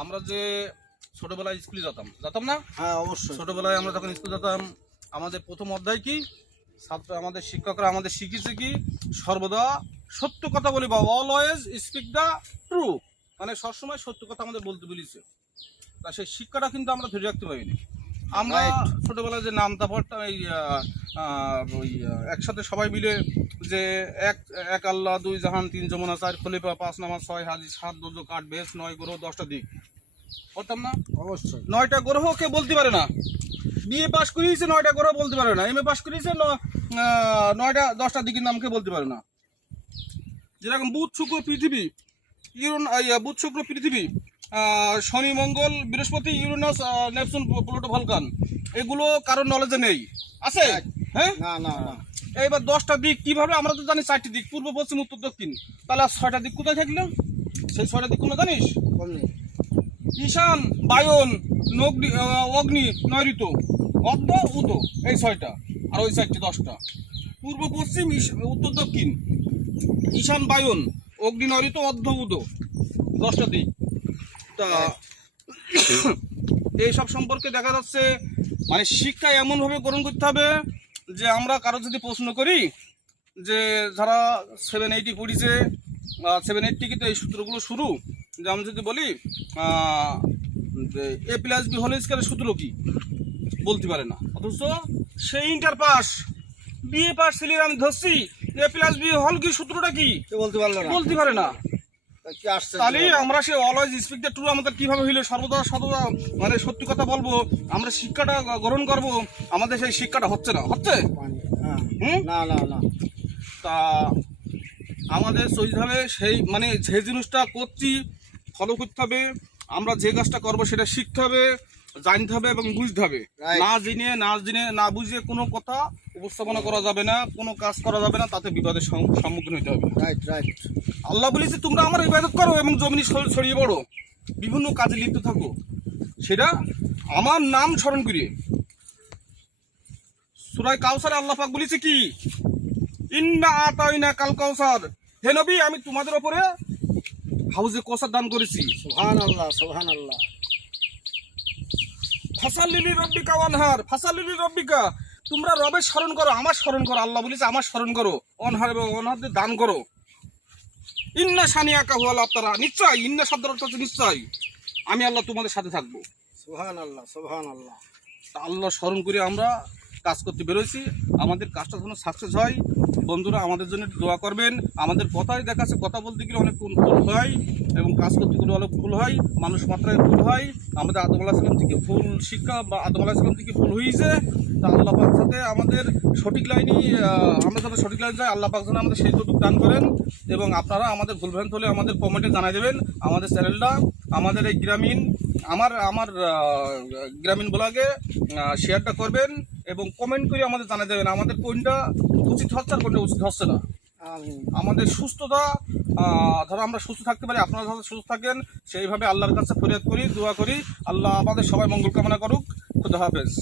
আমরা যে ছোটবেলায় স্কুলে যেতাম না? হ্যাঁ অবশ্যই। ছোটবেলায় আমরা যখন স্কুল যেতাম, আমাদের প্রথম অধ্যায় কি, ছাত্র আমাদের শিক্ষকরা আমাদের শিখিয়েছে কি, সর্বদা সত্য কথা বলি বা অলওয়েজ স্পিক দ্য ট্রু, মানে সবসময় সত্য কথা আমাদের বলতে বলেছে। তা সেই শিক্ষাটা কিন্তু আমরা ধরে রাখতে পারিনি। আমরা ছোটবেলায় যে নামতা পড়তাম এই একসাথে সবাই মিলে যে এক আল্লাহ, দুই জাহান, তিন যমুনা, চার খলিফা, পাঁচ নামাজ, ছয় হাদিস, সাত দোজক, আট বেশ, নয় গ্রহ, 10টা দিক পড়তাম না? অবশ্যই। 9টা গ্রহ কে বলতে পারে না? বিএ পাস করিয়েছে 9টা গ্রহ বলতে পারে না, এমএ পাস করিয়েছে 9টা 10টা দিকের নামকে বলতে পারে না। যেরকম বুধ শুক্র পৃথিবী, বুধ শুক্র পৃথিবী, শনি মঙ্গল বৃহস্পতি, ইউরেনাস, নেপচুন, প্লুটো, ভলকান, এগুলো কারোর নলেজে নেই, আছে? হ্যাঁ, না না না। এইবার 10টা দিক কিভাবে? আমরা তো জানি 4টি দিক, পূর্ব পশ্চিম উত্তর দক্ষিণ, তাহলে আর 6টা দিক কোথায় থাকলো? সেই 6টা দিক কোনো জানিস? ঈশান, বায়ন, অগ্নি, নৈঋত্য, অর্ধ, উদো, এই 6টা, আর ওই 4টি 10টা। পূর্ব পশ্চিম উত্তর দক্ষিণ, ঈশান, বায়ন, অগ্নি, নৈঋত্য, অর্ধ, উদো, 10টা দিক। তা এইসব সম্পর্কে দেখা যাচ্ছে মানে শিক্ষা এমনভাবে গ্রহণ করতে হবে যে আমরা কারো যদি প্রশ্ন করি যে যারা 7-8 পড়িছে, 7-8 থেকে তো এই সূত্রগুলো শুরু, যে আমি যদি বলি A+B হোল স্কয়ারের সূত্র কি, বলতে পারে না। অথচ সেই ইন্টার পাস, বিএ পাস ছেলে আমি ধরছি A+B হোল কি সূত্রটা কি বলতে পারলো না, বলতে পারে না। কি আসছে? তাহলে আমরা সে অলওয়েজ স্পিক দ্য ট্রু আমাদের কিভাবে হইলে সর্বদা সর্বদা মানে সত্যি কথা বলবো, আমরা শিক্ষাটা গ্রহণ করব, আমাদের সেই শিক্ষাটা হচ্ছে না, হচ্ছে? না না না। তা আমাদের সেইভাবে সেই মানে যে জিনিসটা করছি ফলো করতে হবে, আমরা যে কাজটা করবো সেটা শিখতে হবে, জানতে হবে এবং বুঝতে হবে। না জেনে না বুঝে কোনো কথা উপস্থাপনা করা যাবে না, কোনো কাজ করা যাবে না, তাতে বিপদের সম্মুখীন হতে হবে। Right right. আল্লাহ বলেছে তোমরা আমার ইবাদত করো এবং জমিনে ছড়িয়ে পড়ো, বিভিন্ন কাজে লিপ্ত থাকো, সেটা আমার নাম স্মরণ করিয়ে। সূরা কাউসারে আল্লাহ পাক বলেছে কি, ইন্না আতাইনা কাল কাউসার, হে নবী আমি তোমাদের উপরে হাউজে কাউসার দান করেছি। সুবহানাল্লাহ সুবহানাল্লাহ। ফাসাল্লিলি রাব্বিকা ওয়ানহার, ফাসাল্লিলি রাব্বিকা, তোমরা রবের স্মরণ করো, আমার স্মরণ করো। আল্লাহ বলেছে আমার স্মরণ করো, অনহার এবং অনহারদের দান করো। ইন্না শানিয়াকা হুয়াল আবতার, নিশ্চয়, ইন্না শব্দের অর্থ হচ্ছে নিশ্চয়, আমি আল্লাহ তোমাদের সাথে থাকবো। সুবহানাল্লাহ সুবহানাল্লাহ। আল্লাহ স্মরণ করে আমরা কাজ করতে বেরোইছি, আমাদের কাজটা যেন সাকসেস হয়। বন্ধুরা আমাদের জন্য দোয়া করবেন। আমাদের কথাই দেখাচ্ছে, কথা বলতে গেলে অনেক ভুল হয় এবং কাজ করতে গেলে অনেক ভুল হয়, মানুষ মাত্রায় ভুল হয়। আমাদের আদম আলাইহিস সালাম থেকে ভুল শিক্ষা বা আদম আলাইহিস সালাম থেকে ভুল হয়েছে। তা আল্লাহ পাক যাতে আমাদের সঠিক লাইনে আমরা যাতে সঠিক লাইন যাই, আল্লাহ পাক যেন আমাদের সেই টুকু দান করেন। এবং আপনারা আমাদের ভুলভ্রান্ত হলে আমাদের কমেন্টে জানাই দেবেন। আমাদের চ্যানেলটা, আমাদের এই আমার গ্রামীণ ব্লগে শেয়ারটা করবেন এবং কমেন্ট করে আমাদের জানিয়ে দেবেন আমাদের কোনটা উচিত হচ্ছে আর কোনটা উচিত হচ্ছে না। আমাদের সুস্থতা, ধরো আমরা সুস্থ থাকতে পারি, আপনারা যাতে সুস্থ থাকেন সেইভাবে আল্লাহর কাছে ফরিয়াদ করি, দোয়া করি। আল্লাহ আমাদের সবাই মঙ্গল কামনা করুক। খুদা হাফেজ।